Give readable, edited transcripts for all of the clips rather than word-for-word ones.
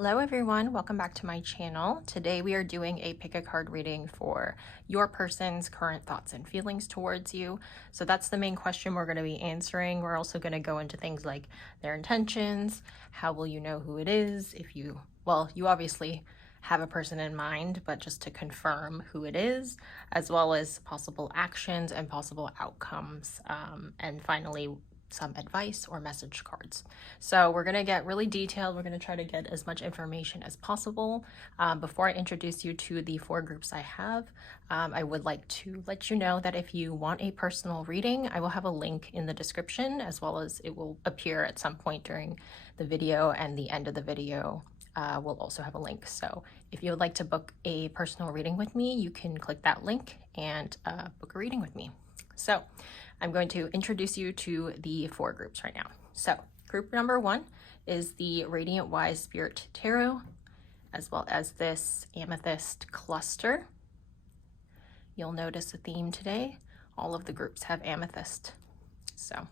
Hello everyone, welcome back to my channel. Today we are doing a pick a card reading for your person's current thoughts and feelings towards you. So that's the main question we're going to be answering. We're also going to go into things like their intentions, how will you know who it is, if you, well, you obviously have a person in mind, but just to confirm who it is, as well as possible actions and possible outcomes. And finally, some advice or message cards. So we're going to get really detailed. We're going to try to get as much information as possible. Before I introduce you to the 4 groups I have, I would like to let you know that if you want a personal reading, I will have a link in the description, as well as it will appear at some point during the video, and the end of the video will also have a link. So if you would like to book a personal reading with me, you can click that link and book a reading with me. So I'm going to introduce you to the 4 groups right now. So group number 1 is the Radiant Wise Spirit Tarot, as well as this amethyst cluster. You'll notice a theme today. All of the groups have amethyst. So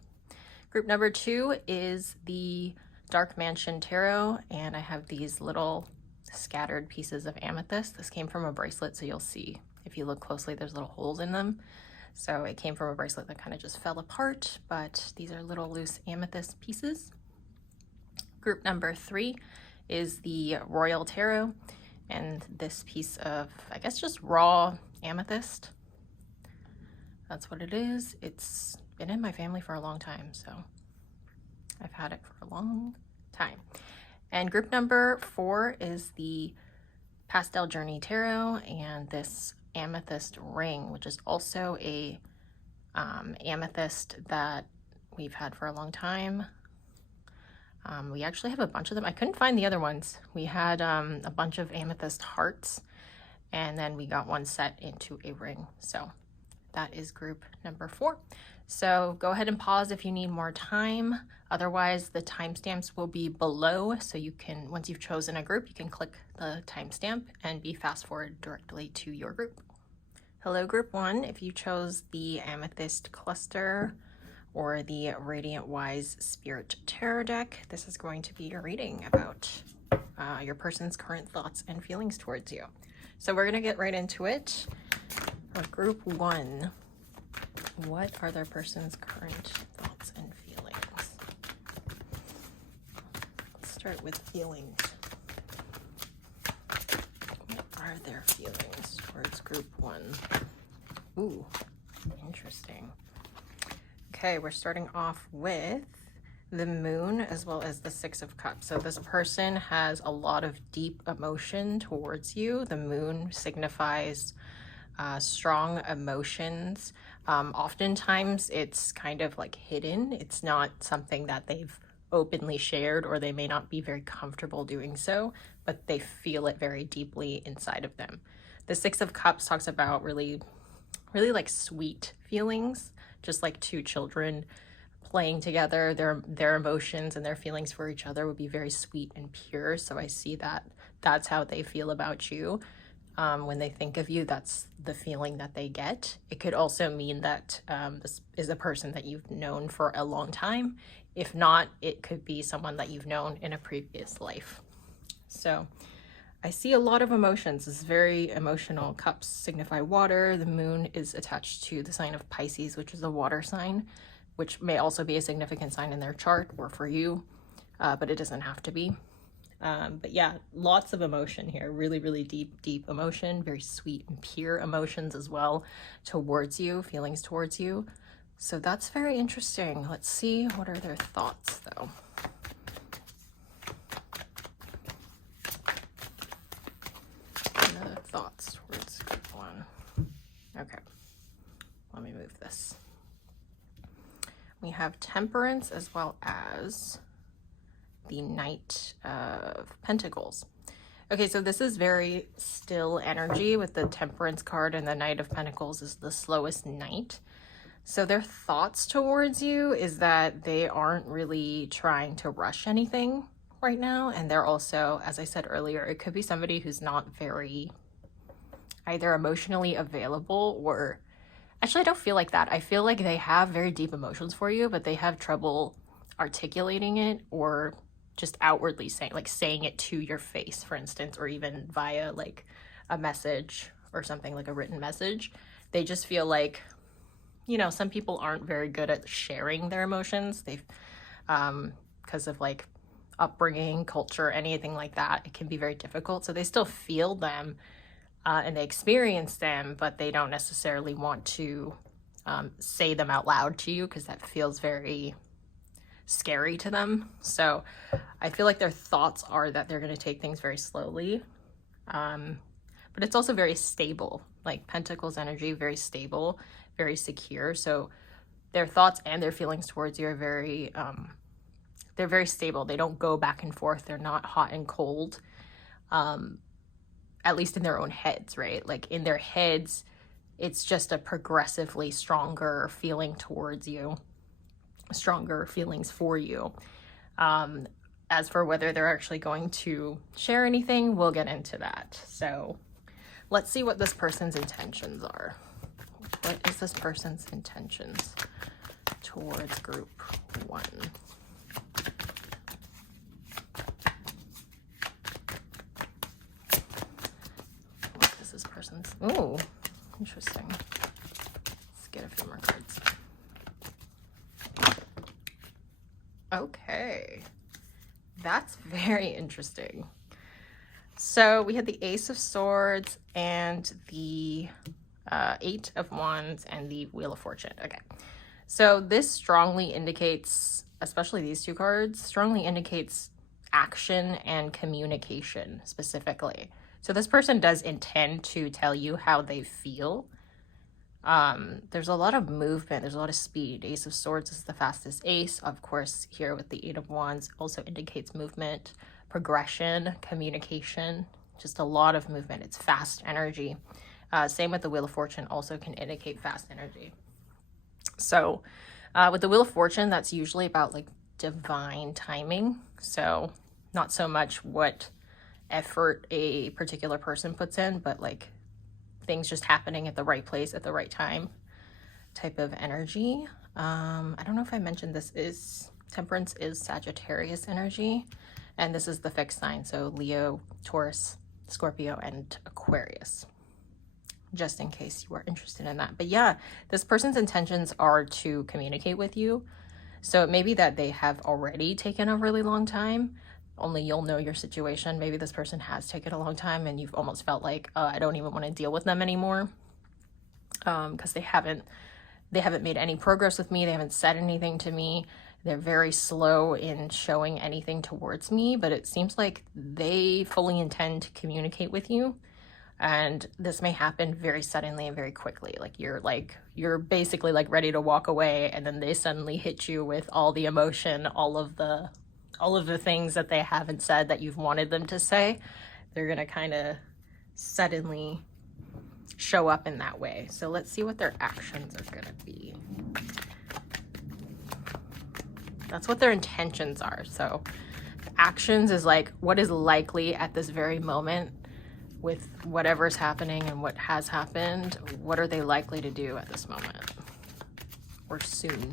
group number 2 is the Dark Mansion Tarot, and I have these little scattered pieces of amethyst. This came from a bracelet, so you'll see if you look closely, there's little holes in them. So it came from a bracelet that kind of just fell apart, but these are little loose amethyst pieces. Group number 3 is the Royal Tarot, and this piece of, I guess, just raw amethyst. That's what it is. It's been in my family for a long time, so I've had it for a long time. And group number 4 is the Pastel Journey Tarot, and this amethyst ring, which is also a amethyst that we've had for a long time. We actually have a bunch of them. I couldn't find the other ones. We had a bunch of amethyst hearts, and then we got one set into a ring. So that is group number 4. So go ahead and pause if you need more time. Otherwise, the timestamps will be below, so you can, once you've chosen a group, you can click the timestamp and be fast forward directly to your group. Hello, group 1. If you chose the Amethyst Cluster or the Radiant Wise Spirit Tarot deck, this is going to be your reading about your person's current thoughts and feelings towards you. So we're going to get right into it. For group 1, what are their person's current thoughts and feelings? Let's start with feelings. What are their feelings towards group 1? Ooh, interesting. Okay, we're starting off with the Moon as well as the 6 of Cups. So this person has a lot of deep emotion towards you. The Moon signifies strong emotions. Oftentimes it's kind of like hidden. It's not something that they've openly shared, or they may not be very comfortable doing so, but they feel it very deeply inside of them. The 6 of Cups talks about really like sweet feelings, just like 2 children playing together. Their emotions and their feelings for each other would be very sweet and pure. So I see that that's how they feel about you. When they think of you, that's the feeling that they get. It could also mean that this is a person that you've known for a long time. If not, it could be someone that you've known in a previous life. So I see a lot of emotions. This is very emotional. Cups signify water. The Moon is attached to the sign of Pisces, which is a water sign, which may also be a significant sign in their chart or for you, but it doesn't have to be. But yeah, lots of emotion here. Really deep emotion, very sweet and pure emotions as well towards you, feelings towards you. So that's very interesting. Let's see, what are their thoughts though? What are their thoughts towards group 1? Okay, let me move this. We have Temperance as well as the Knight of Pentacles. Okay, so this is very still energy with the Temperance card, and the Knight of Pentacles is the slowest knight. So their thoughts towards you is that they aren't really trying to rush anything right now. And they're also, as I said earlier, it could be somebody who's not very either emotionally available, or actually I don't feel like that. I feel like they have very deep emotions for you, but they have trouble articulating it or just outwardly saying, like saying it to your face, for instance, or even via like a message or something, like a written message. They just feel like, you know, some people aren't very good at sharing their emotions. They've, because of like upbringing, culture, anything like that, it can be very difficult. So they still feel them and they experience them, but they don't necessarily want to say them out loud to you because that feels very scary to them. So I feel like their thoughts are that they're going to take things very slowly. But it's also very stable, like Pentacles energy, very stable, very secure. So their thoughts and their feelings towards you are very, they're very stable. They don't go back and forth. They're not hot and cold, at least in their own heads, right? Like in their heads, it's just a progressively stronger feeling towards you, stronger feelings for you. As for whether they're actually going to share anything, we'll get into that. So let's see what this person's intentions are. What is this person's intentions towards group 1? What is this person's? Oh, interesting. Let's get a few more cards. Okay. That's very interesting. So we had the Ace of Swords and the Eight of Wands and the Wheel of Fortune. Okay. So this strongly indicates, especially these two cards, strongly indicates action and communication specifically. So this person does intend to tell you how they feel. There's a lot of movement. There's a lot of speed. Ace of Swords is the fastest ace. Of course, here with the Eight of Wands also indicates movement, progression, communication, just a lot of movement. It's fast energy. Same with the Wheel of Fortune, also can indicate fast energy. So with the Wheel of Fortune, that's usually about like divine timing. So not so much what effort a particular person puts in, but like things just happening at the right place at the right time type of energy. I don't know if I mentioned this is Temperance is Sagittarius energy, and this is the fixed sign. So Leo, Taurus, Scorpio, and Aquarius, just in case you are interested in that. But yeah, this person's intentions are to communicate with you. So it may be that they have already taken a really long time. Only you'll know your situation. Maybe this person has taken a long time and you've almost felt like, I don't even want to deal with them anymore. Because they haven't made any progress with me. They haven't said anything to me. They're very slow in showing anything towards me, but it seems like they fully intend to communicate with you. And this may happen very suddenly and very quickly. You're basically like ready to walk away, and then they suddenly hit you with all the emotion, all of the things that they haven't said that you've wanted them to say. They're gonna kind of suddenly show up in that way. So let's see what their actions are gonna be. That's what their intentions are. So actions is like what is likely at this very moment with whatever's happening and what has happened. What are they likely to do at this moment or soon?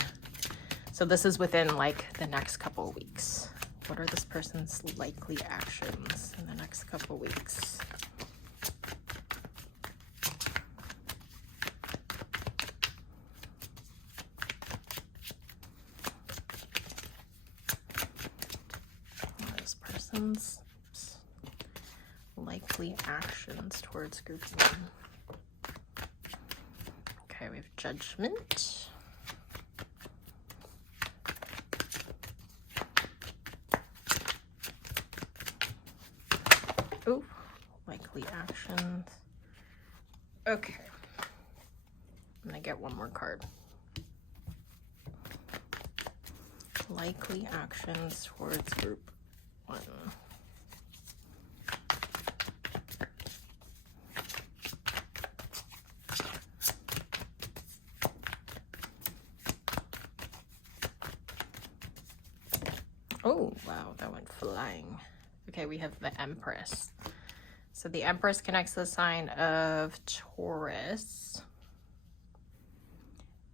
So this is within like the next couple of weeks. What are this person's likely actions in the next couple of weeks? What are this person's likely actions towards group 1? Okay, we have Judgment. Oh, likely actions. Okay. I'm gonna get one more card. Likely actions towards group 1. Oh, wow, that went flying. Okay, we have the Empress. So the Empress connects the sign of Taurus.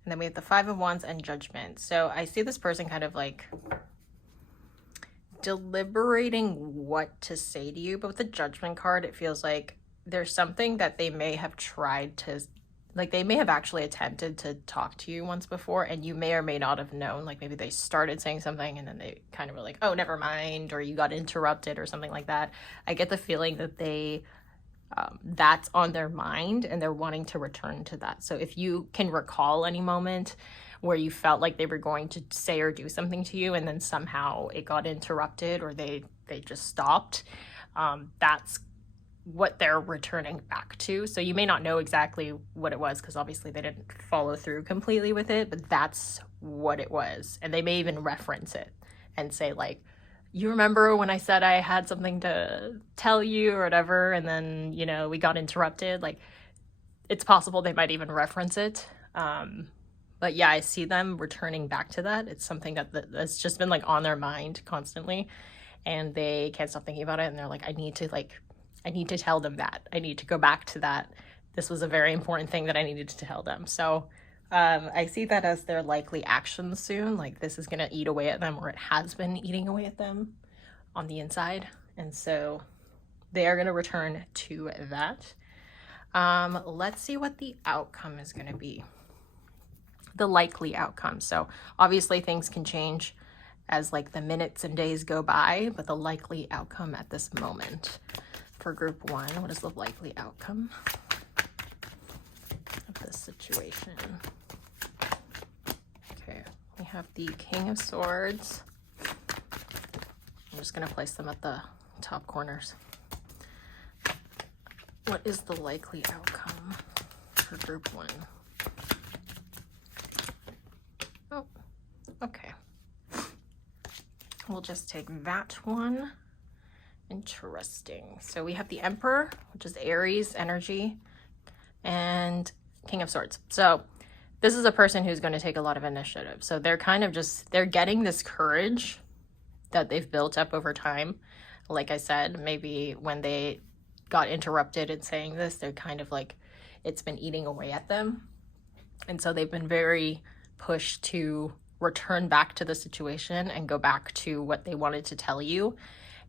And then we have the Five of Wands and Judgment. So I see this person kind of like deliberating what to say to you, but with the Judgment card, it feels like there's something that they may have tried to, like they may have actually attempted to talk to you once before, and you may or may not have known. Like maybe they started saying something and then they kind of were like, oh, never mind, or you got interrupted or something like that. I get the feeling that they that's on their mind and they're wanting to return to that. So if you can recall any moment where you felt like they were going to say or do something to you and then somehow it got interrupted or they just stopped, that's what they're returning back to. So you may not know exactly what it was because obviously they didn't follow through completely with it, but that's what it was. And they may even reference it and say like, you remember when I said I had something to tell you or whatever, and then, you know, we got interrupted? Like, it's possible they might even reference it. But yeah, I see them returning back to that. It's something that's just been like on their mind constantly, and they can't stop thinking about it. And they're like, I need to tell them that. I need to go back to that. This was a very important thing that I needed to tell them. So I see that as their likely action soon. Like this is going to eat away at them, or it has been eating away at them on the inside. And so they are going to return to that. Let's see what the outcome is going to be. The likely outcome. So obviously things can change as like the minutes and days go by, but the likely outcome at this moment for group 1, what is the likely outcome of this situation? Okay, we have the King of Swords. I'm just going to place them at the top corners. What is the likely outcome for group 1? Oh, okay. We'll just take that one. Interesting. So we have the Emperor, which is Aries energy, and King of Swords. So this is a person who's going to take a lot of initiative. So they're kind of just, they're getting this courage that they've built up over time. Like I said, maybe when they got interrupted in saying this, they're kind of like, it's been eating away at them. And so they've been very pushed to return back to the situation and go back to what they wanted to tell you.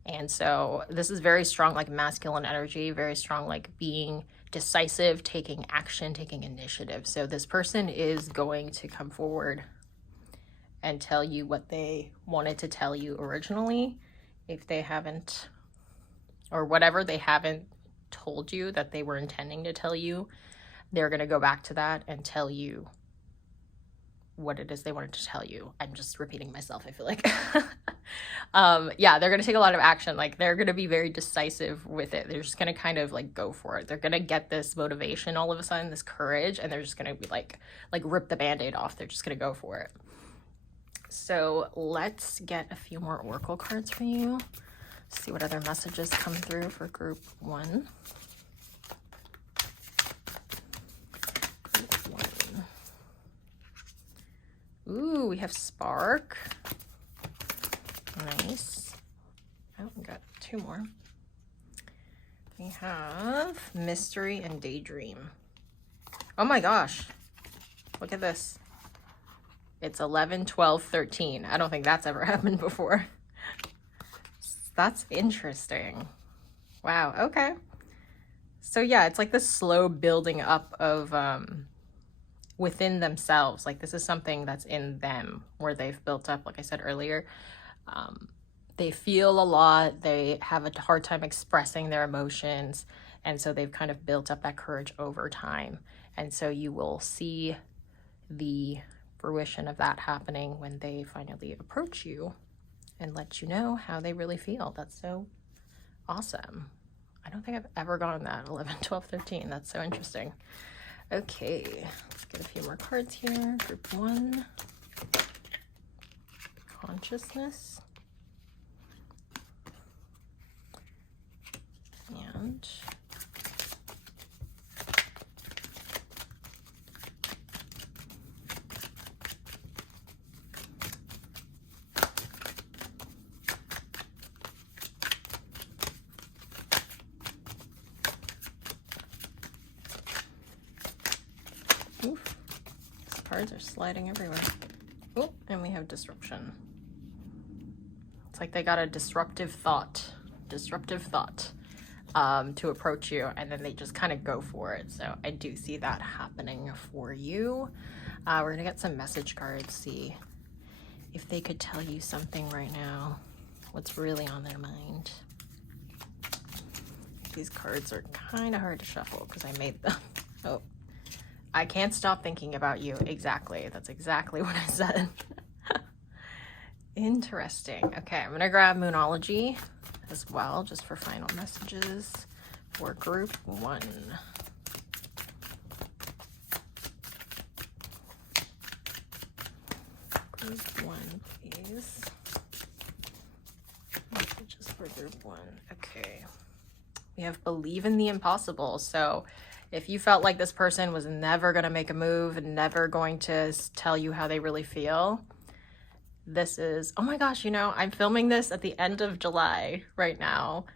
And so this is very strong, like masculine energy, very strong, like being decisive, taking action, taking initiative. So this person is going to come forward and tell you what they wanted to tell you originally. If they haven't, or whatever they haven't told you that they were intending to tell you, they're going to go back to that and tell you what it is they wanted to tell you. I'm just repeating myself, I feel like. Yeah, they're going to take a lot of action. Like they're going to be very decisive with it. They're just going to kind of like go for it. They're going to get this motivation all of a sudden, this courage, and they're just going to be like rip the band-aid off. They're just going to go for it. So let's get a few more oracle cards for you. See what other messages come through for group 1. Ooh, we have Spark. Nice. Oh, we got 2 more. We have Mystery and Daydream. Oh my gosh. Look at this. It's 11, 12, 13. I don't think that's ever happened before. That's interesting. Wow, okay. So yeah, it's like this slow building up of within themselves. Like this is something that's in them where they've built up, like I said earlier. They feel a lot, they have a hard time expressing their emotions, and so they've kind of built up that courage over time. And so you will see the fruition of that happening when they finally approach you and let you know how they really feel. That's so awesome. I don't think I've ever gotten that. 11, 12, 13. That's so interesting. Okay, let's get a few more cards here. Group 1. Consciousness. And oof, these cards are sliding everywhere. Oh, and we have Disruption. It's like they got a disruptive thought to approach you, and then they just kind of go for it. So I do see that happening for you. We're gonna get some message cards, see if they could tell you something right now, what's really on their mind. These cards are kind of hard to shuffle because I made them. Oh, I can't stop thinking about you. Exactly. That's exactly what I said. Interesting. Okay, I'm gonna grab Moonology as well, just for final messages for group 1. Group 1, please. Messages for group 1. Okay. We have believe in the impossible. So if you felt like this person was never going to make a move and never going to tell you how they really feel, this is, oh my gosh, you know, I'm filming this at the end of July right now,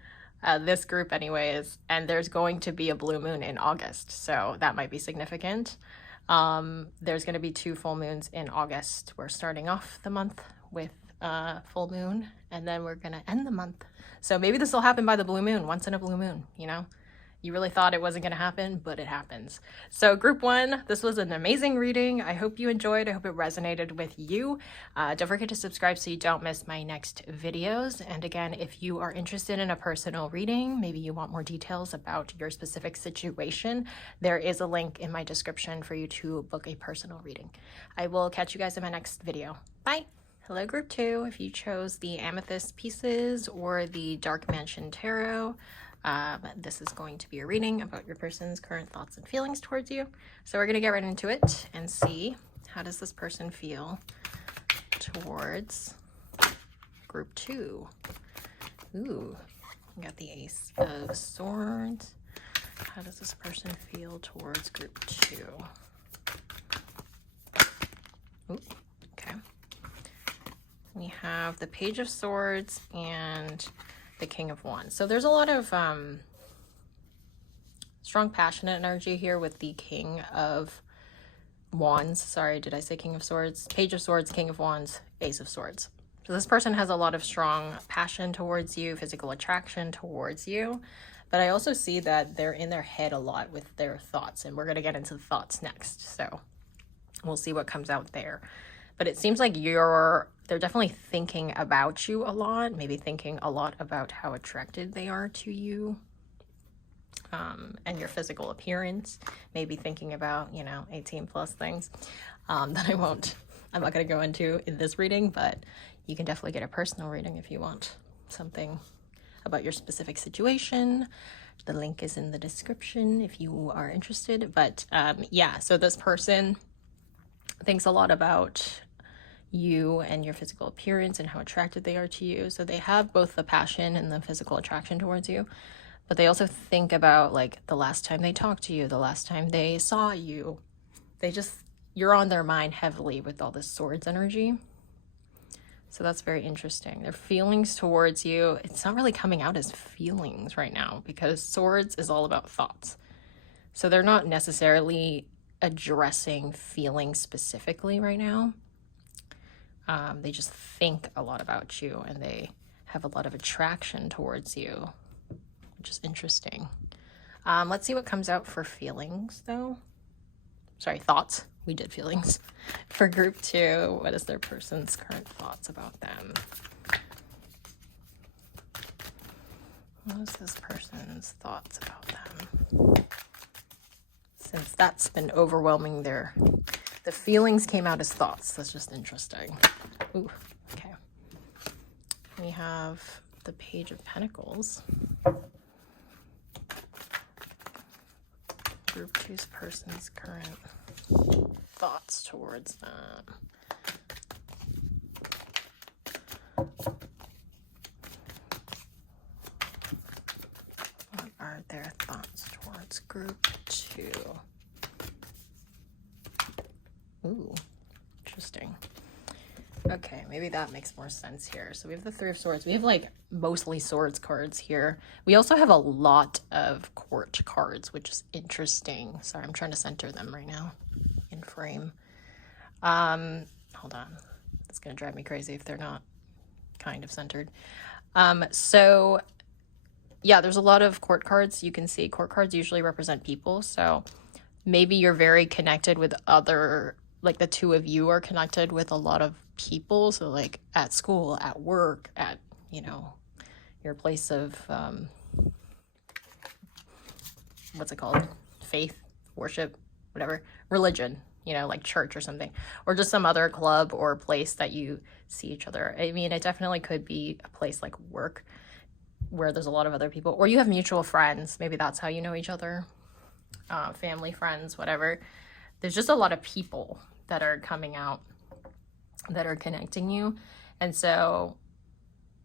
this group anyways, and there's going to be a blue moon in August, so that might be significant. There's going to be 2 full moons in August. We're starting off the month with full moon, and then we're going to end the month. So maybe this will happen by the blue moon, once in a blue moon, you know? You really thought it wasn't going to happen, but it happens. So group 1, this was an amazing reading. I hope you enjoyed. I hope it resonated with you. Don't forget to subscribe so you don't miss my next videos. And again, if you are interested in a personal reading, maybe you want more details about your specific situation, there is a link in my description for you to book a personal reading. I will catch you guys in my next video. Bye. Hello, group 2. If you chose the Amethyst Pieces or the Dark Mansion Tarot, this is going to be a reading about your person's current thoughts and feelings towards you. So we're going to get right into it and see, how does this person feel towards group 2? Ooh, we got the Ace of Swords. How does this person feel towards group 2? Ooh, okay. We have the Page of Swords and the King of Wands. So there's a lot of strong passionate energy here with the King of Wands. Sorry, did I say King of Swords? Page of Swords, King of Wands, Ace of Swords. So this person has a lot of strong passion towards you, physical attraction towards you. But I also see that they're in their head a lot with their thoughts, and we're going to get into the thoughts next. So we'll see what comes out there. But it seems like they're definitely thinking about you a lot, maybe thinking a lot about how attracted they are to you, and your physical appearance, maybe thinking about, you know, 18 plus things that I'm not going to go into in this reading, but you can definitely get a personal reading if you want something about your specific situation. The link is in the description if you are interested. But yeah, so this person thinks a lot about you and your physical appearance and how attracted they are to you. So they have both the passion and the physical attraction towards you, but they also think about like the last time they talked to you, the last time they saw you. You're on their mind heavily with all this swords energy. So that's very interesting. Their feelings towards you, it's not really coming out as feelings right now because swords is all about thoughts. So they're not necessarily addressing feelings specifically right now. They just think a lot about you and they have a lot of attraction towards you, which is interesting. Let's see what comes out for feelings though. Sorry, thoughts. We did feelings. For group 2, what is their person's current thoughts about them? What is this person's thoughts about them? Since that's been overwhelming the feelings came out as thoughts. That's just interesting. Ooh, okay. We have the Page of Pentacles. Group 2's person's current thoughts towards them. What are their thoughts towards group 2? Ooh, interesting. Okay, maybe that makes more sense here. So we have the Three of Swords. We have like mostly swords cards here. We also have a lot of court cards, which is interesting. Sorry, I'm trying to center them right now in frame. Hold on. It's gonna drive me crazy if they're not kind of centered. So yeah, there's a lot of court cards. You can see court cards usually represent people. So maybe you're very connected with other, like the two of you are connected with a lot of people. So like at school, at work, at, you know, your place of, what's it called? Faith, worship, whatever, religion, you know, like church or something, or just some other club or place that you see each other. I mean, it definitely could be a place like work where there's a lot of other people, or you have mutual friends. Maybe that's how you know each other, family, friends, whatever. There's just a lot of people that are coming out that are connecting you. And so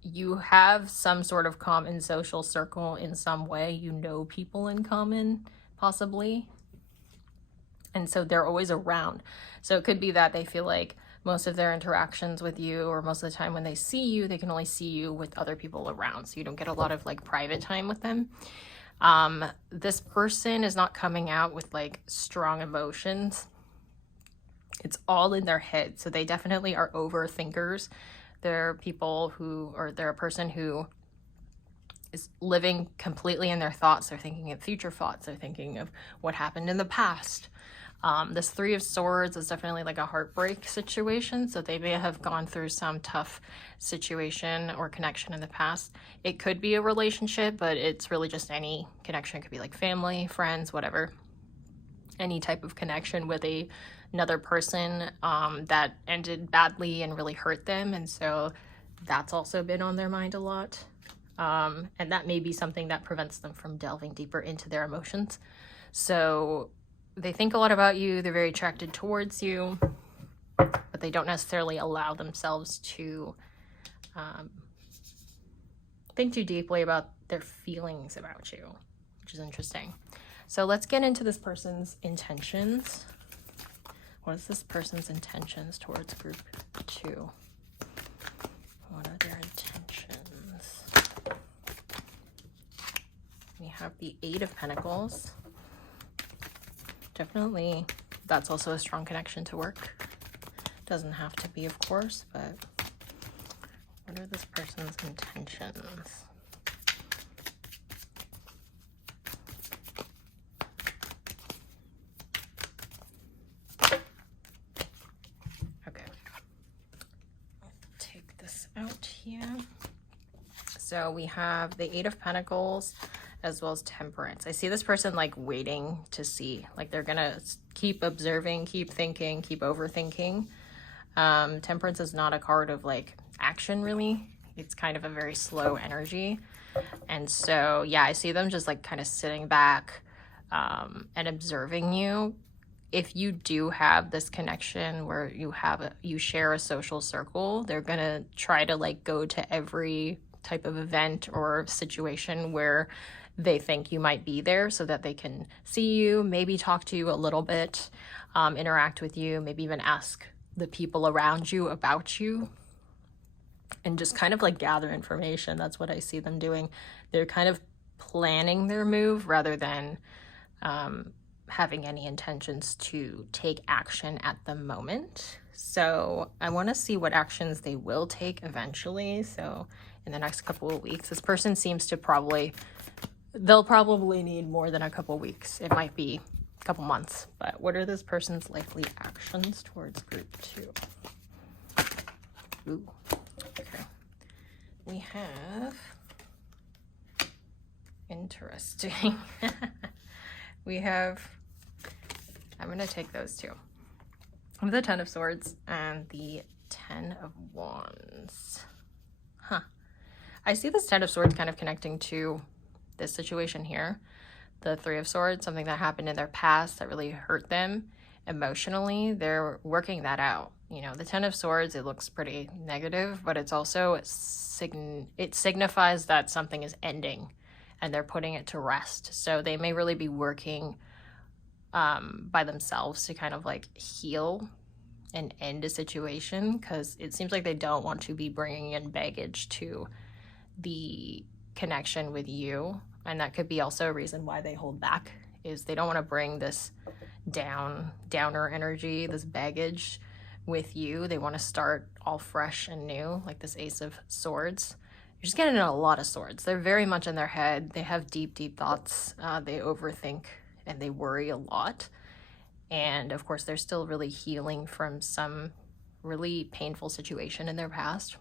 you have some sort of common social circle in some way. You know people in common, possibly. And so they're always around. So it could be that they feel like most of their interactions with you, or most of the time when they see you, they can only see you with other people around. So you don't get a lot of like private time with them. This person is not coming out with like strong emotions. It's all in their head. So they definitely are overthinkers. They're people who, or they're a person who is living completely in their thoughts. They're thinking of future thoughts. They're thinking of what happened in the past. This Three of Swords is definitely like a heartbreak situation. So they may have gone through some tough situation or connection in the past. It could be a relationship, but it's really just any connection. It could be like family, friends, whatever. Any type of connection with another person that ended badly and really hurt them. And so that's also been on their mind a lot. And that may be something that prevents them from delving deeper into their emotions. So they think a lot about you. They're very attracted towards you, but they don't necessarily allow themselves to think too deeply about their feelings about you, which is interesting. So let's get into this person's intentions. What is this person's intentions towards group 2? What are their intentions? We have the Eight of Pentacles. Definitely, that's also a strong connection to work. Doesn't have to be, of course, but what are this person's intentions? Okay. Take this out here. So we have the Eight of Pentacles as well as Temperance. I see this person like waiting to see, like they're gonna keep observing, keep thinking, keep overthinking. Temperance is not a card of like action really. It's kind of a very slow energy. And so, yeah, I see them just like kind of sitting back and observing you. If you do have this connection where you share a social circle, they're gonna try to like go to every type of event or situation where they think you might be there so that they can see you, maybe talk to you a little bit, interact with you, maybe even ask the people around you about you, and just kind of like gather information. That's what I see them doing. They're kind of planning their move rather than having any intentions to take action at the moment. So I want to see what actions they will take eventually. So in the next couple of weeks, this person seems to they'll probably need more than a couple of weeks. It might be a couple months, but what are this person's likely actions towards group 2? Ooh, okay. We have, interesting. We have, I'm going to take those two. The Ten of Swords and the Ten of Wands. I see this Ten of Swords kind of connecting to this situation here. The Three of Swords, something that happened in their past that really hurt them emotionally. They're working that out. You know, the Ten of Swords, it looks pretty negative, but it's also, it signifies that something is ending and they're putting it to rest. So they may really be working by themselves to kind of like heal and end a situation, because it seems like they don't want to be bringing in baggage to the connection with you. And that could be also a reason why they hold back, is they don't want to bring this downer energy, this baggage with you. They want to start all fresh and new, like this Ace of Swords. You're just getting a lot of swords. They're very much in their head. They have deep, deep thoughts. They overthink and they worry a lot. And of course, they're still really healing from some really painful situation in their past.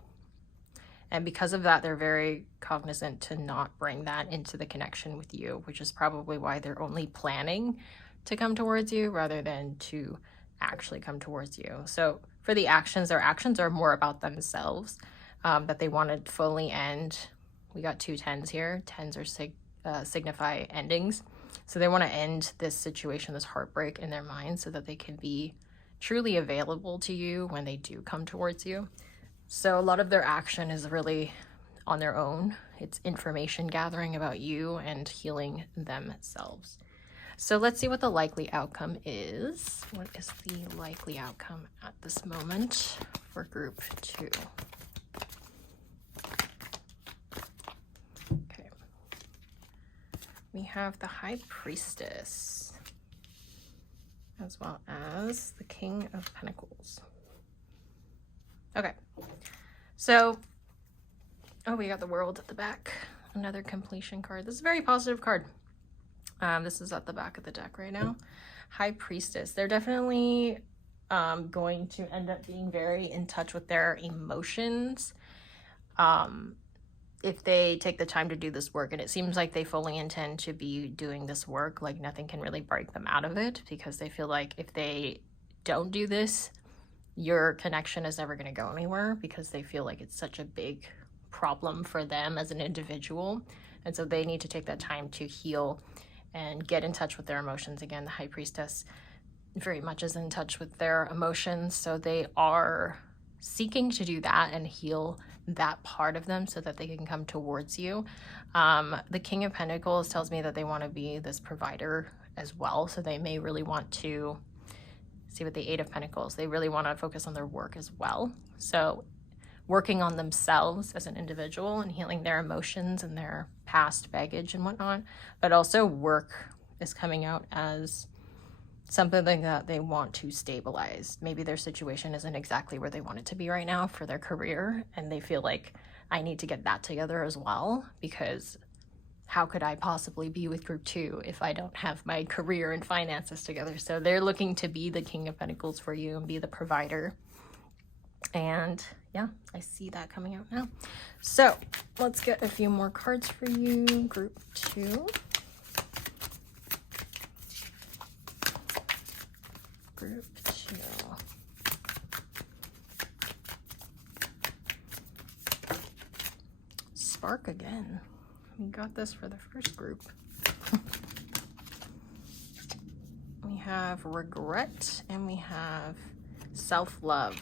And because of that, they're very cognizant to not bring that into the connection with you, which is probably why they're only planning to come towards you rather than to actually come towards you. So for the actions, their actions are more about themselves, that they want to fully end. We got 2 10s here. 10s are signify endings. So they want to end this situation, this heartbreak in their mind so that they can be truly available to you when they do come towards you. So a lot of their action is really on their own. It's information gathering about you and healing themselves. So let's see what the likely outcome is. What is the likely outcome at this moment for group 2? Okay. We have the High Priestess, as well as the King of Pentacles. Okay, so, we got the World at the back, another completion card. This is a very positive card. This is at the back of the deck right now. High Priestess. They're definitely going to end up being very in touch with their emotions if they take the time to do this work. And it seems like they fully intend to be doing this work. Like nothing can really break them out of it, because they feel like if they don't do this, your connection is never going to go anywhere, because they feel like it's such a big problem for them as an individual. And so they need to take that time to heal and get in touch with their emotions. Again, the High Priestess very much is in touch with their emotions. So they are seeking to do that and heal that part of them so that they can come towards you. The King of Pentacles tells me that they want to be this provider as well. So they may really want to see with the Eight of Pentacles, they really want to focus on their work as well. So working on themselves as an individual and healing their emotions and their past baggage and whatnot, but also work is coming out as something that they want to stabilize. Maybe their situation isn't exactly where they want it to be right now for their career, and they feel like, I need to get that together as well, because how could I possibly be with group 2 if I don't have my career and finances together? So they're looking to be the King of Pentacles for you and be the provider. And yeah, I see that coming out now. So let's get a few more cards for you, group 2. Group 2. Spark again. We got this for the first group. We have regret and we have self-love.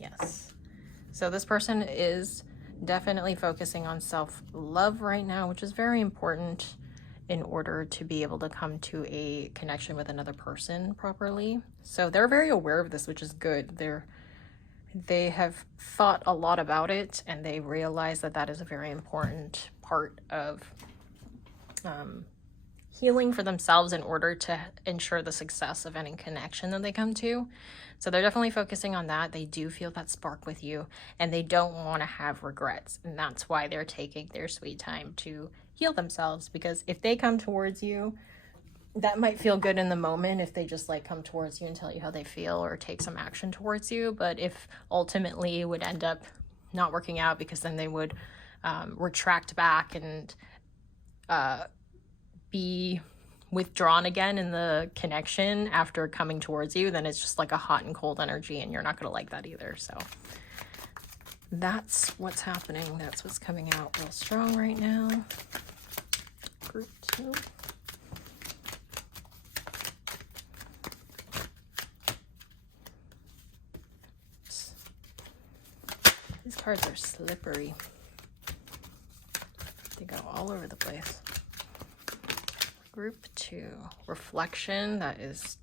Yes. So this person is definitely focusing on self-love right now, which is very important in order to be able to come to a connection with another person properly. So they're very aware of this, which is good. They have thought a lot about it, and they realize that that is a very important part of healing for themselves in order to ensure the success of any connection that they come to. So they're definitely focusing on that. They do feel that spark with you, and they don't want to have regrets. And that's why they're taking their sweet time to heal themselves, because if they come towards you, that might feel good in the moment if they just like come towards you and tell you how they feel or take some action towards you. But if ultimately it would end up not working out, because then they would retract back and be withdrawn again in the connection after coming towards you, then it's just like a hot and cold energy, and you're not going to like that either. So that's what's happening. That's what's coming out real strong right now. Group 2. These cards are slippery. They go all over the place. Group 2. Reflection. That is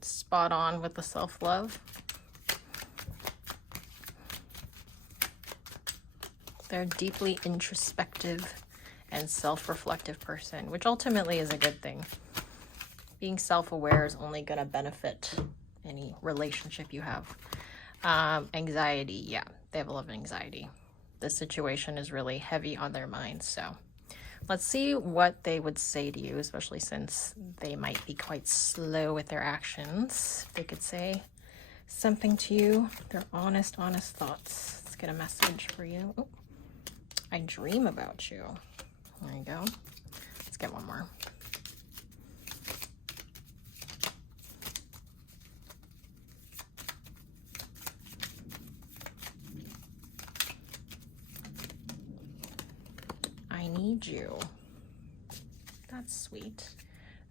spot on with the self-love. They're a deeply introspective and self-reflective person, which ultimately is a good thing. Being self-aware is only going to benefit any relationship you have. Anxiety. Yeah, they have a lot of anxiety. This situation is really heavy on their minds. So let's see what they would say to you, especially since they might be quite slow with their actions. They could say something to you, their honest thoughts. Let's get a message for you. Oh, I dream about you. There you go. Let's get one more. I need you. That's sweet.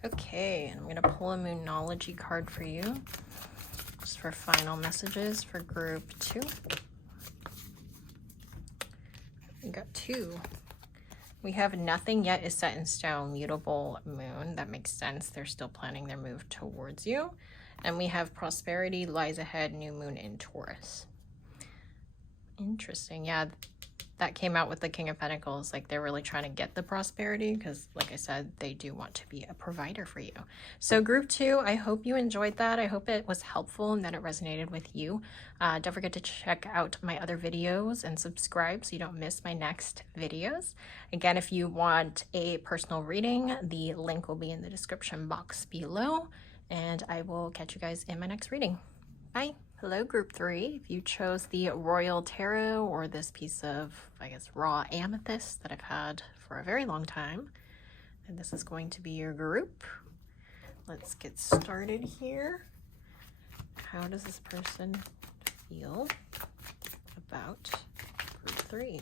Okay, and I'm going to pull a Moonology card for you, just for final messages for group 2. We got 2. We have nothing yet is set in stone, mutable moon. That makes sense. They're still planning their move towards you. And we have prosperity lies ahead, new moon in Taurus. Interesting. Yeah, that came out with the King of Pentacles. Like, they're really trying to get the prosperity because, like I said, they do want to be a provider for you. So group 2, I hope you enjoyed that. I hope it was helpful and that it resonated with you. Don't forget to check out my other videos and subscribe so you don't miss my next videos. Again, if you want a personal reading, the link will be in the description box below, and I will catch you guys in my next reading. Bye. Hello, group 3. If you chose the Royal Tarot or this piece of, I guess, raw amethyst that I've had for a very long time, then this is going to be your group. Let's get started here. How does this person feel about group 3?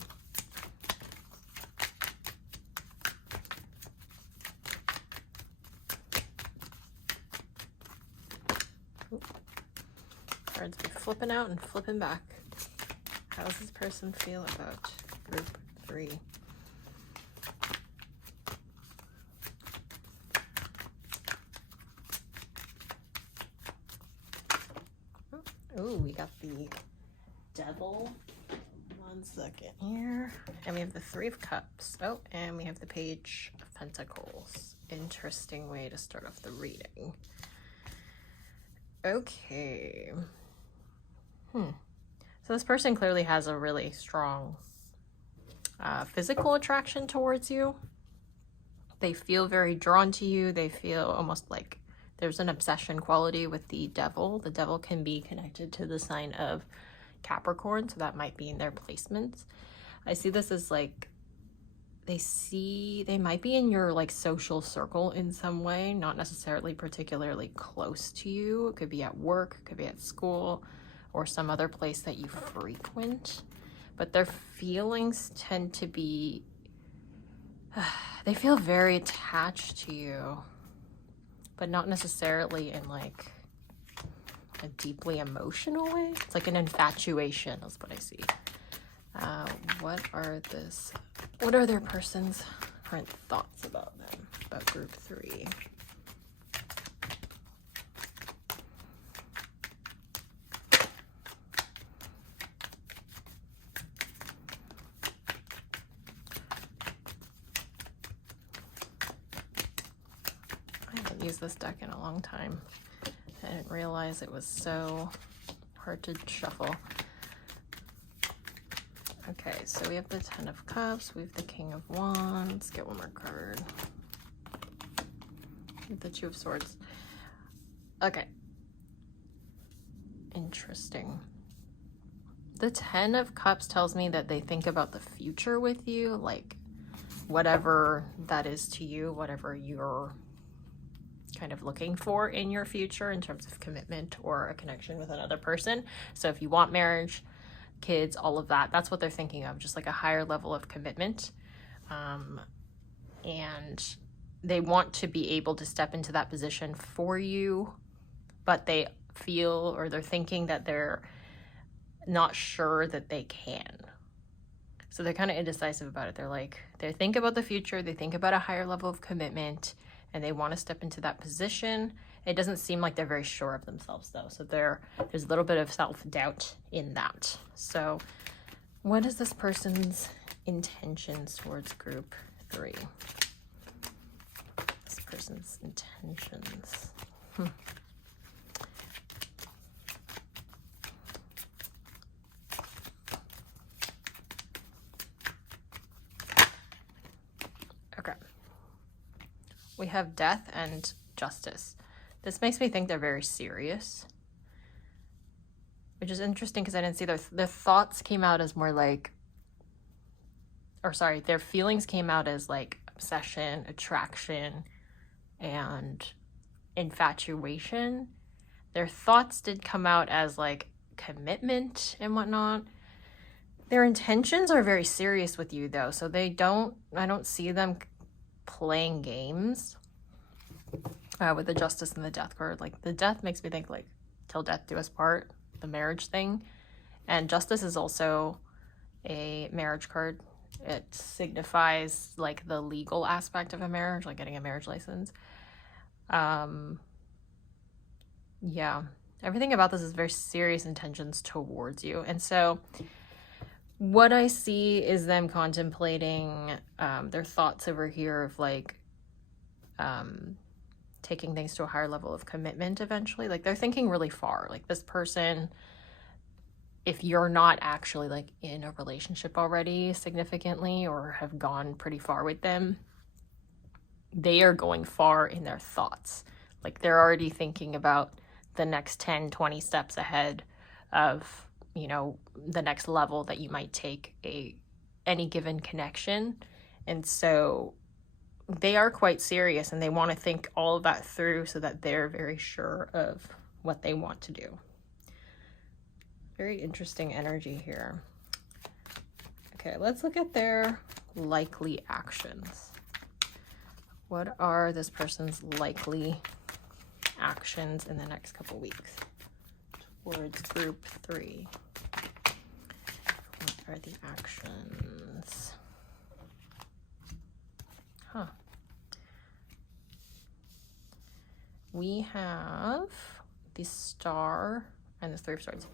Cards be flipping out and flipping back. How does this person feel about group 3? Oh, we got the Devil. One second here. And we have the 3 of Cups. Oh, and we have the Page of Pentacles. Interesting way to start off the reading. Okay. So this person clearly has a really strong physical attraction towards you. They feel very drawn to you. They feel almost like there's an obsession quality with the Devil. The Devil can be connected to the sign of Capricorn, so that might be in their placements. I see this as like they might be in your like social circle in some way, not necessarily particularly close to you. It could be at work, it could be at school, or some other place that you frequent. But their feelings tend to be, they feel very attached to you, but not necessarily in like a deeply emotional way. It's like an infatuation, that's what I see. What are their person's current thoughts about them, about group 3? I haven't used this deck in a long time. I didn't realize it was so hard to shuffle. Okay, so we have the 10 of Cups, we have the King of Wands. Get one more card. The 2 of Swords. Okay. Interesting. The 10 of Cups tells me that they think about the future with you, like whatever that is to you, whatever you're kind of looking for in your future in terms of commitment or a connection with another person. So if you want marriage, kids, all of that, that's what they're thinking of, just like a higher level of commitment. And they want to be able to step into that position for you, but they feel, or they're thinking that they're not sure that they can. So they're kind of indecisive about it. They're like, they think about the future, they think about a higher level of commitment, and they want to step into that position. It doesn't seem like they're very sure of themselves though. So there's a little bit of self-doubt in that. So what is this person's intentions towards group 3? This person's intentions. have Death and Justice. This makes me think they're very serious, which is interesting because I didn't see their thoughts came out as more like, or sorry, their feelings came out as like obsession, attraction, and infatuation. Their thoughts did come out as like commitment and whatnot. Their intentions are very serious with you though, so I don't see them playing games with the Justice and the Death card. Like the Death makes me think like till death do us part, the marriage thing, and Justice is also a marriage card. It signifies like the legal aspect of a marriage, like getting a marriage license. Yeah, everything about this is very serious intentions towards you. And so what I see is them contemplating their thoughts over here of like taking things to a higher level of commitment eventually. Like they're thinking really far. Like this person, if you're not actually like in a relationship already significantly or have gone pretty far with them, they are going far in their thoughts. Like they're already thinking about the next 10, 20 steps ahead of, you know, the next level that you might take any given connection. And so they are quite serious and they want to think all of that through so that they're very sure of what they want to do. Very interesting energy here. Okay, let's look at their likely actions. What are this person's likely actions in the next couple weeks towards group 3? What are the actions? We have the Star and the Three of Swords.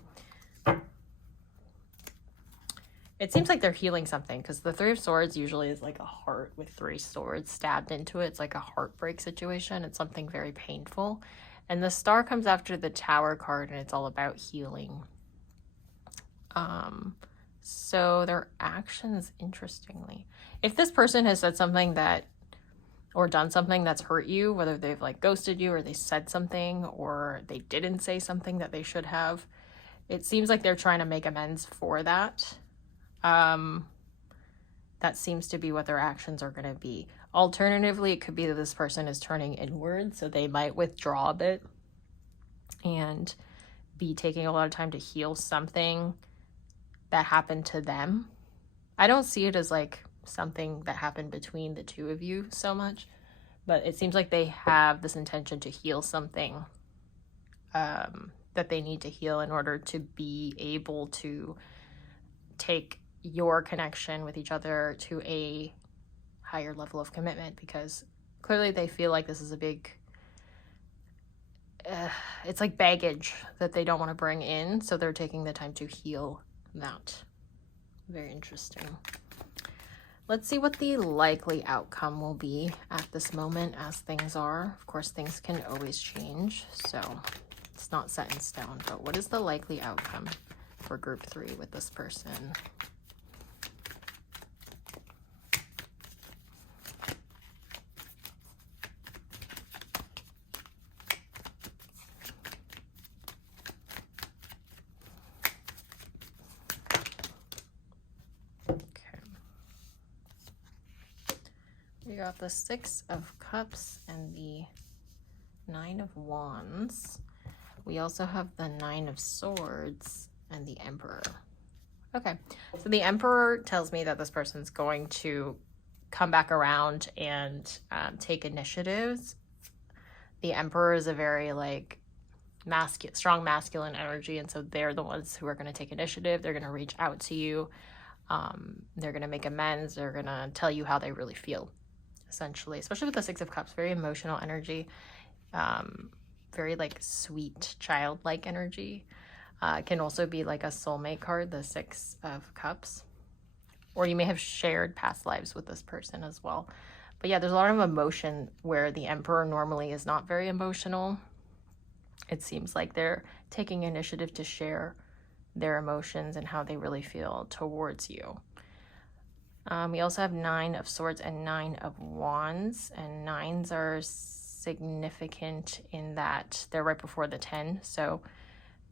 It seems like they're healing something because the Three of Swords usually is like a heart with 3 swords stabbed into it. It's like a heartbreak situation. It's something very painful. And the Star comes after the Tower card and it's all about healing. So their actions, interestingly, if this person has said something that, or done something that's hurt you, whether they've like ghosted you or they said something or they didn't say something that they should have, it seems like they're trying to make amends for that. That seems to be what their actions are going to be. Alternatively, it could be that this person is turning inward, so they might withdraw a bit and be taking a lot of time to heal something that happened to them. I don't see it as like something that happened between the two of you so much, but it seems like they have this intention to heal something that they need to heal in order to be able to take your connection with each other to a higher level of commitment, because clearly they feel like this is a big it's like baggage that they don't want to bring in, so they're taking the time to heal that. Very interesting. Let's see what the likely outcome will be at this moment as things are. Of course, things can always change, so it's not set in stone, but what is the likely outcome for group 3 with this person? We got the 6 of Cups and the 9 of Wands. We also have the 9 of Swords and the Emperor. Okay, so the Emperor tells me that this person's going to come back around and take initiatives. The Emperor is a very like strong masculine energy, and so they're the ones who are going to take initiative. They're going to reach out to you. They're going to make amends. They're going to tell you how they really feel, essentially, especially with the 6 of Cups. Very emotional energy, very like sweet childlike energy. Can also be like a soulmate card, the 6 of Cups, or you may have shared past lives with this person as well. But yeah, there's a lot of emotion where the Emperor normally is not very emotional. It seems like they're taking initiative to share their emotions and how they really feel towards you. We also have 9 of Swords and 9 of Wands, and 9s are significant in that they're right before the 10, so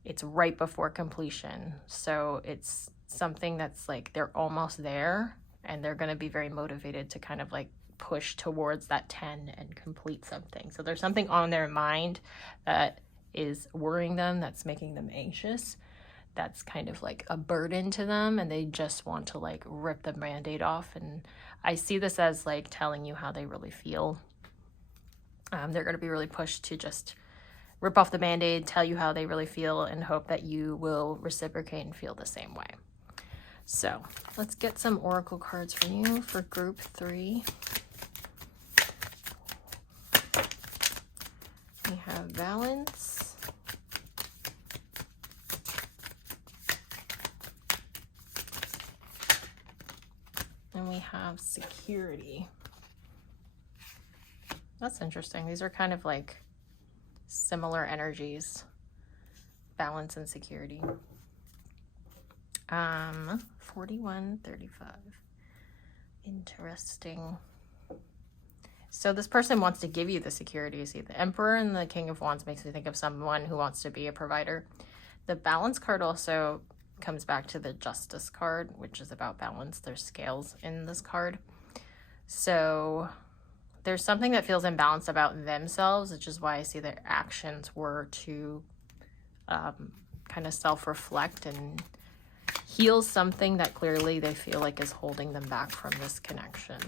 it's right before completion. So it's something that's like they're almost there, and they're going to be very motivated to kind of like push towards that 10 and complete something. So there's something on their mind that is worrying them, that's making them anxious, that's kind of like a burden to them, and they just want to like rip the band-aid off. And I see this as like telling you how they really feel. They're going to be really pushed to just rip off the band-aid, tell you how they really feel, and hope that you will reciprocate and feel the same way. So let's get some oracle cards for you for group 3. We have balance, and we have security. That's interesting. These are kind of like similar energies, balance and security. 41, 35. Interesting. So this person wants to give you the security. You see, the Emperor and the King of Wands makes me think of someone who wants to be a provider. The balance card also comes back to the Justice card, which is about balance. There's scales in this card. So there's something that feels imbalanced about themselves, which is why I see their actions were to kind of self-reflect and heal something that clearly they feel like is holding them back from this connection.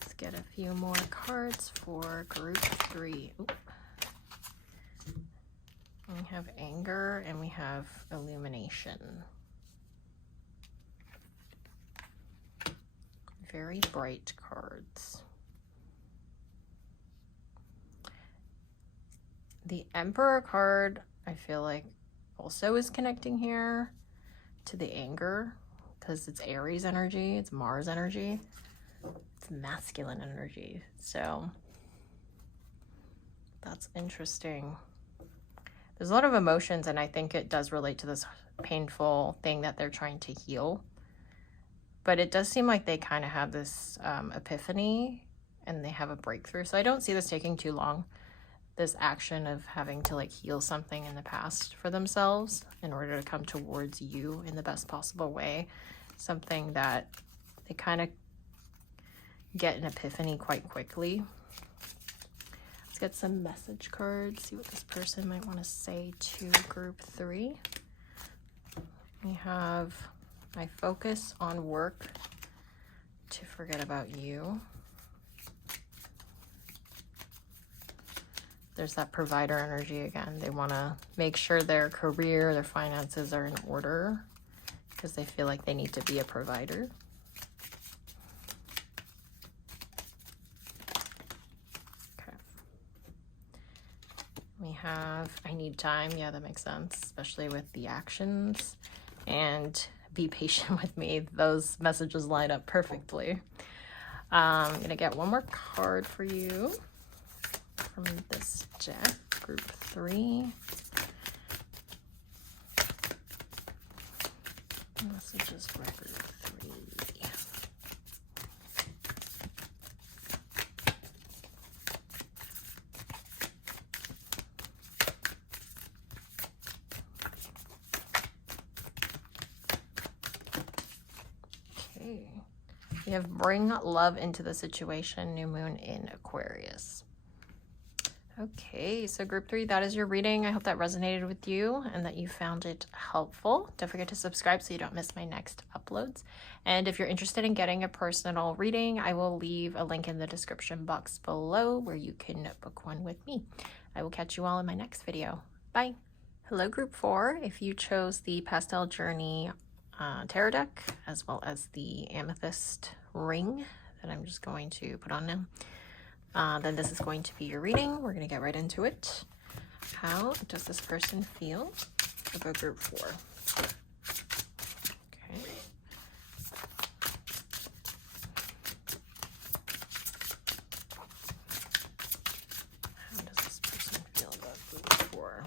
Let's get a few more cards for group 3. Oop. We have anger and we have illumination. Very bright cards. The Emperor card, I feel like, also is connecting here to the anger, because it's Aries energy, it's Mars energy, it's masculine energy. So that's interesting. There's a lot of emotions, and I think it does relate to this painful thing that they're trying to heal. But it does seem like they kind of have this epiphany, and they have a breakthrough. So I don't see this taking too long, this action of having to like heal something in the past for themselves in order to come towards you in the best possible way. Something that they kind of get an epiphany quite quickly. Let's get some message cards, see what this person might want to say to group 3. We have, I focus on work to forget about you. There's that provider energy again. They want to make sure their career, their finances are in order because they feel like they need to be a provider. Okay. We have, I need time. Yeah, that makes sense, especially with the actions. And be patient with me. Those messages line up perfectly. I'm going to get one more card for you from this deck, group 3. Messages for group 3. Okay. We have bring love into the situation, new moon in Aquarius. Okay, so group 3, that is your reading. I hope that resonated with you and that you found it helpful. Don't forget to subscribe so you don't miss my next uploads. And if you're interested in getting a personal reading, I will leave a link in the description box below where you can book one with me. I will catch you all in my next video. Bye. Hello, group 4. If you chose the Pastel Journey tarot deck, as well as the amethyst ring that I'm just going to put on now, then this is going to be your reading. We're going to get right into it. How does this person feel about group 4? Okay. How does this person feel about group 4?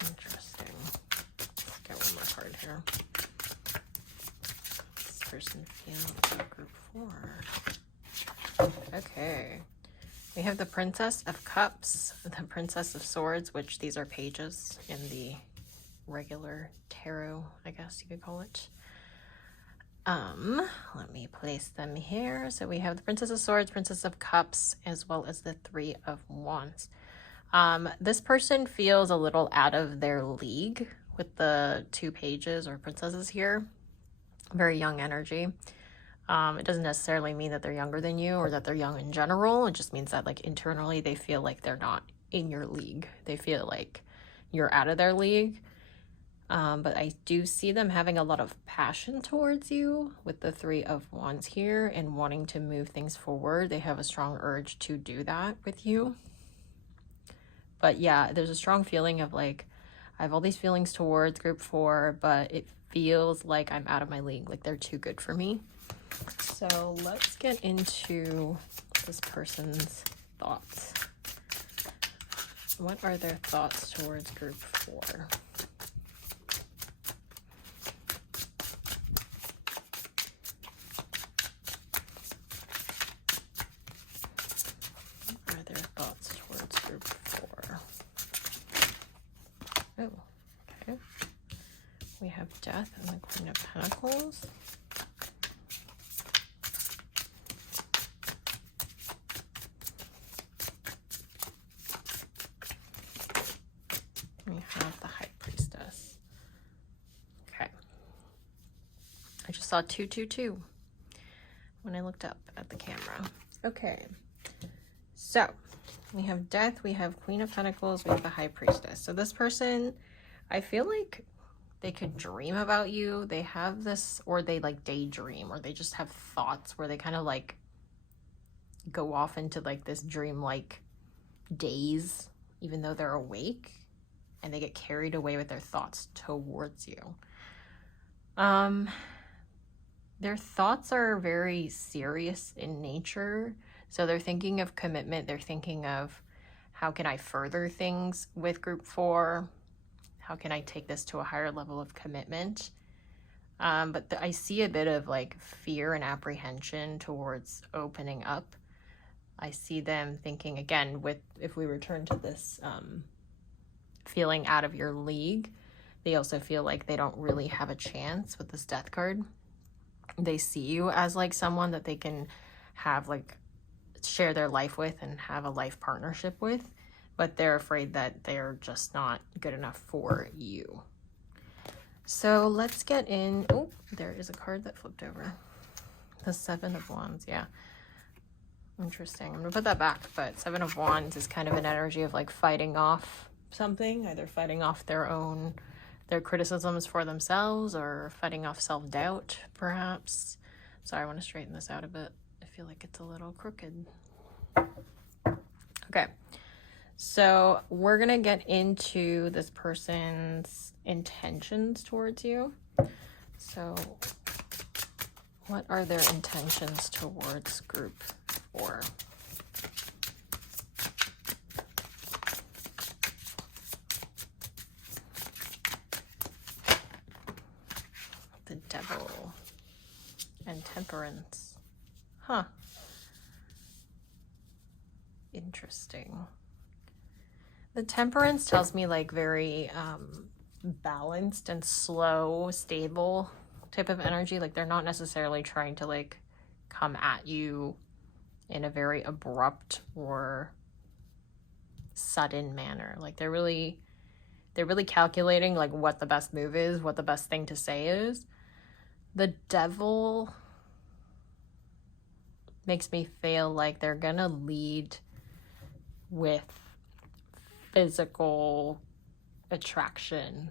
Interesting. Let's get person feel about group 4? Okay. We have the Princess of Cups, the Princess of Swords, which these are pages in the regular tarot, I guess you could call it. Let me place them here. So we have the Princess of Swords, Princess of Cups, as well as the Three of Wands. This person feels a little out of their league with the 2 pages or princesses here. Very young energy. It doesn't necessarily mean that they're younger than you or that they're young in general. It just means that like internally they feel like they're not in your league. They feel like you're out of their league. But I do see them having a lot of passion towards you with the Three of Wands here and wanting to move things forward. They have a strong urge to do that with you. But yeah, there's a strong feeling of like, I have all these feelings towards group 4, but it feels like I'm out of my league. Like they're too good for me. So let's get into this person's thoughts. What are their thoughts towards group 4? What are their thoughts towards group 4? Oh, okay. We have Death and the Queen of Pentacles. We have the High Priestess. Okay. I just saw 222 when I looked up at the camera. Okay. So we have Death, we have Queen of Pentacles, we have the High Priestess. So this person, I feel like they could dream about you. They have this, or they like daydream, or they just have thoughts where they kind of like go off into like this dream-like daze, even though they're awake. And they get carried away with their thoughts towards you. Their thoughts are very serious in nature. So they're thinking of commitment. They're thinking of how can I further things with group 4? How can I take this to a higher level of commitment? But I see a bit of like fear and apprehension towards opening up. I see them thinking, again, if we return to this feeling out of your league, they also feel like they don't really have a chance with this Death card. They see you as like someone that they can have like share their life with and have a life partnership with, but they're afraid that they're just not good enough for you. So let's get in. Oh, there is a card that flipped over. The Seven of Wands. Yeah. Interesting. I'm gonna put that back, but Seven of Wands is kind of an energy of like fighting off something, either fighting off their criticisms for themselves or fighting off self-doubt, perhaps. Sorry, I want to straighten this out a bit. I feel like it's a little crooked. Okay, so we're gonna get into this person's intentions towards you. So what are their intentions towards group 4? The Devil and Temperance. Huh. Interesting. The Temperance tells me like very balanced and slow, stable type of energy. Like they're not necessarily trying to like come at you in a very abrupt or sudden manner. Like they're really calculating like what the best move is, what the best thing to say is. The Devil makes me feel like they're gonna lead with physical attraction,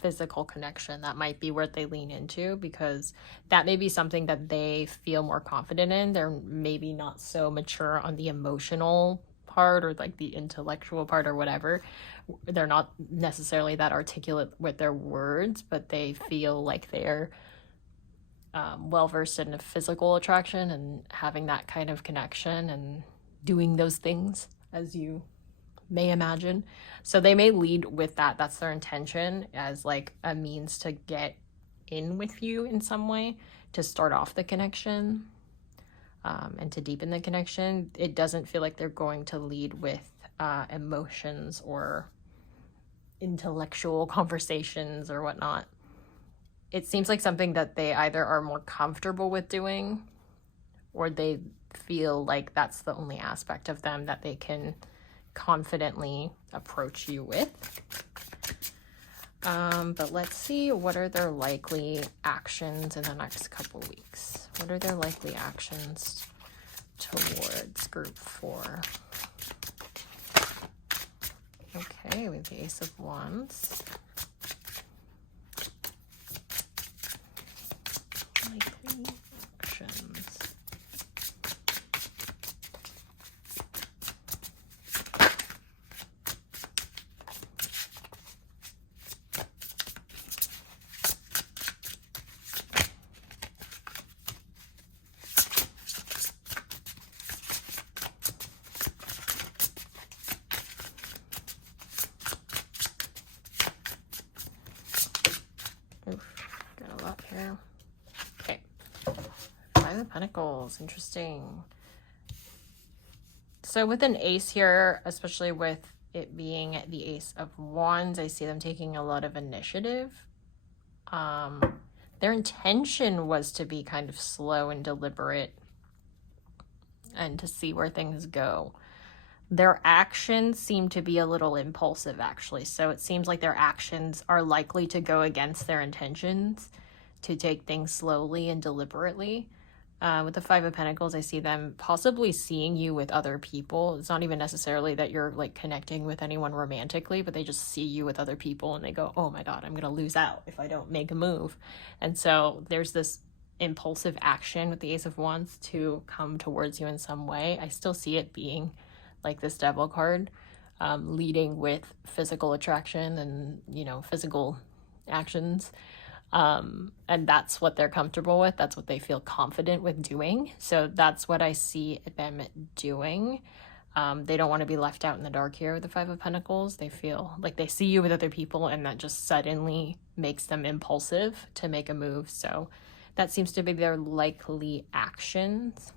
physical connection. That might be where they lean into, because that may be something that they feel more confident in. They're maybe not so mature on the emotional part or like the intellectual part or whatever. They're not necessarily that articulate with their words, but they feel like they're well-versed in a physical attraction and having that kind of connection and doing those things, as you may imagine. So they may lead with that. That's their intention, as like a means to get in with you in some way, to start off the connection and to deepen the connection. It doesn't feel like they're going to lead with emotions or intellectual conversations or whatnot. It seems like something that they either are more comfortable with doing, or they feel like that's the only aspect of them that they can confidently approach you with. But let's see, what are their likely actions in the next couple weeks? What are their likely actions towards group 4? Okay, we have the Ace of Wands. Likely actions. Got a lot here. Okay. 5 of Pentacles. Interesting. So with an ace here, especially with it being the Ace of Wands, I see them taking a lot of initiative. Their intention was to be kind of slow and deliberate and to see where things go. Their actions seem to be a little impulsive, actually. So it seems like their actions are likely to go against their intentions, to take things slowly and deliberately. With the 5 of Pentacles, I see them possibly seeing you with other people. It's not even necessarily that you're like connecting with anyone romantically, but they just see you with other people and they go, oh my God, I'm going to lose out if I don't make a move. And so there's this impulsive action with the Ace of Wands to come towards you in some way. I still see it being like this Devil card, leading with physical attraction and, you know, physical actions. And that's what they're comfortable with. That's what they feel confident with doing. So that's what I see them doing. They don't want to be left out in the dark here with the 5 of Pentacles. They feel like they see you with other people and that just suddenly makes them impulsive to make a move. So that seems to be their likely actions.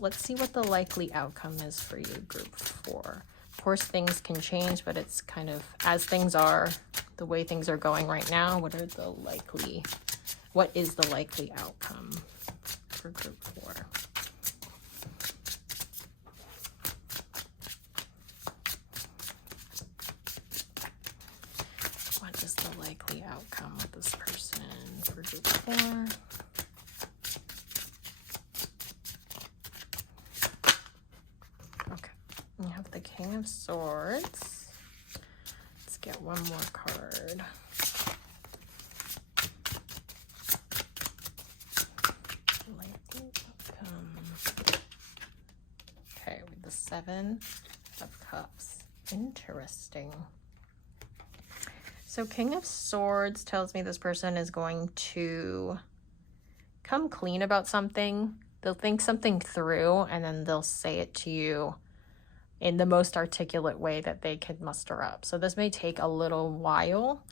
Let's see what the likely outcome is for you, group 4. Of course, things can change, but it's kind of as things are, the way things are going right now. What is the likely outcome for group 4? What is the likely outcome with this person for group 4? We have the King of Swords. Let's get one more card. Likely outcome. Okay, with the 7 of Cups. Interesting. So King of Swords tells me this person is going to come clean about something. They'll think something through and then they'll say it to you in the most articulate way that they can muster up. So this may take a little while.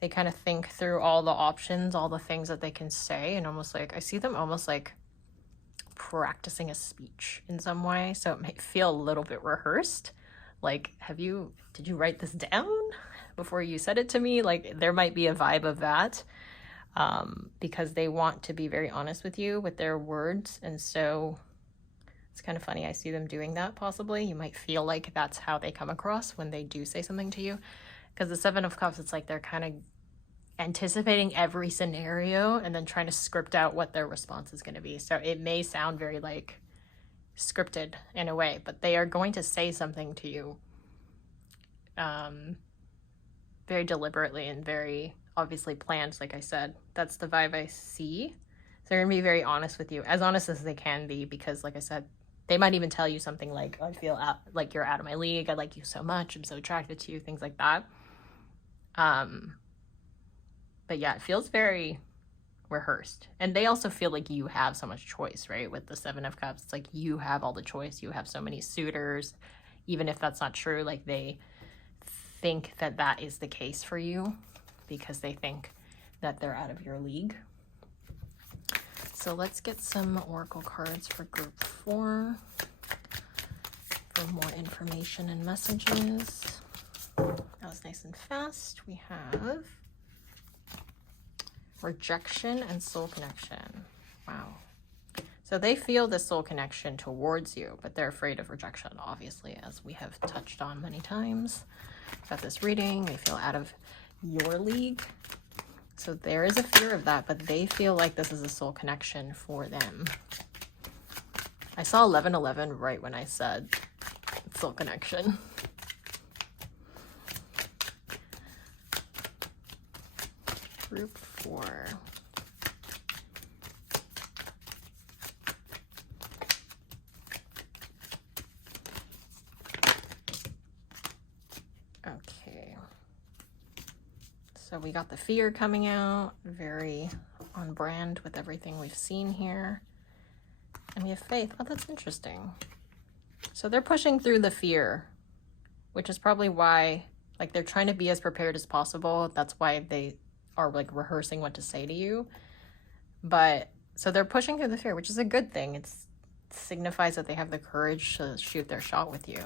They kind of think through all the options, all the things that they can say, and almost like, I see them almost like practicing a speech in some way. So it might feel a little bit rehearsed. Like, did you write this down before you said it to me? Like, there might be a vibe of that, because they want to be very honest with you with their words. And so it's kind of funny. I see them doing that possibly. You might feel like that's how they come across when they do say something to you. Because the 7 of Cups, it's like they're kind of anticipating every scenario and then trying to script out what their response is going to be. So it may sound very like scripted in a way, but they are going to say something to you very deliberately and very obviously planned. Like I said, that's the vibe I see. So they're going to be very honest with you, as honest as they can be, because like I said, they might even tell you something like, I feel like you're out of my league. I like you so much. I'm so attracted to you. Things like that. But yeah, it feels very rehearsed. And they also feel like you have so much choice, right? With the 7 of Cups, it's like you have all the choice. You have so many suitors. Even if that's not true, like they think that that is the case for you because they think that they're out of your league. So let's get some oracle cards for group 4 for more information and messages. That was nice and fast. We have rejection and soul connection. Wow. So they feel the soul connection towards you, but they're afraid of rejection, obviously, as we have touched on many times about this reading. They feel out of your league. So there is a fear of that, but they feel like this is a soul connection for them. I saw 1111 right when I said soul connection. Group 4. Okay. So we got the fear coming out, very on brand with everything we've seen here. And we have faith. Oh, that's interesting. So they're pushing through the fear, which is probably why, like, they're trying to be as prepared as possible. That's why they are, like, rehearsing what to say to you. But so they're pushing through the fear, which is a good thing. It signifies that they have the courage to shoot their shot with you.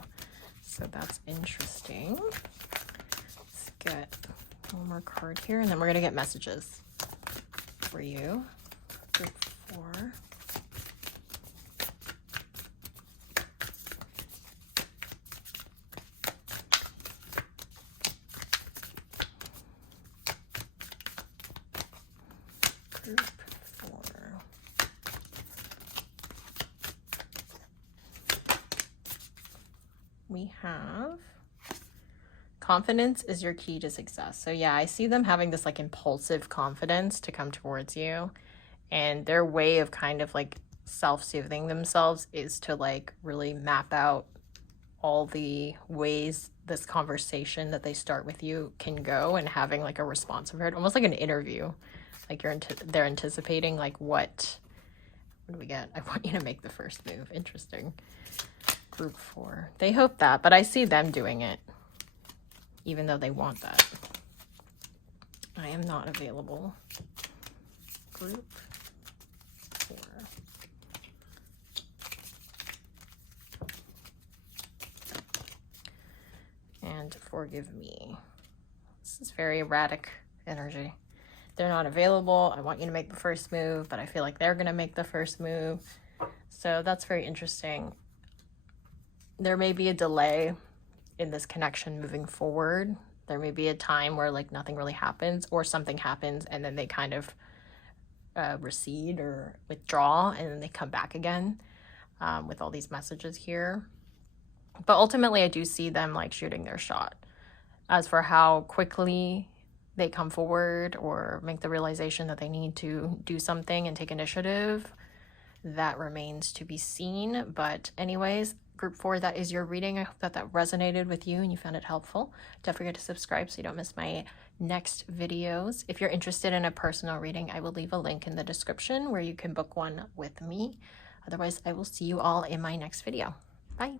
So that's interesting. Let's get one more card here, and then we're going to get messages for you. Group 4. Group 4. We have confidence is your key to success. So yeah, I see them having this like impulsive confidence to come towards you, and their way of kind of like self-soothing themselves is to like really map out all the ways this conversation that they start with you can go, and having like a response of it, almost like an interview. Like they're anticipating like what do we get? I want you to make the first move. Interesting. Group 4. They hope that, but I see them doing it, even though they want that. I am not available. Group 4. And forgive me. This is very erratic energy. They're not available. I want you to make the first move, but I feel like they're going to make the first move. So that's very interesting. There may be a delay in this connection moving forward. There may be a time where like nothing really happens, or something happens and then they kind of recede or withdraw, and then they come back again with all these messages here. But ultimately I do see them like shooting their shot. As for how quickly they come forward or make the realization that they need to do something and take initiative, that remains to be seen. But anyways, Group 4, that is your reading. I hope that that resonated with you and you found it helpful. Don't forget to subscribe so you don't miss my next videos. If you're interested in a personal reading, I will leave a link in the description where you can book one with me. Otherwise, I will see you all in my next video. Bye.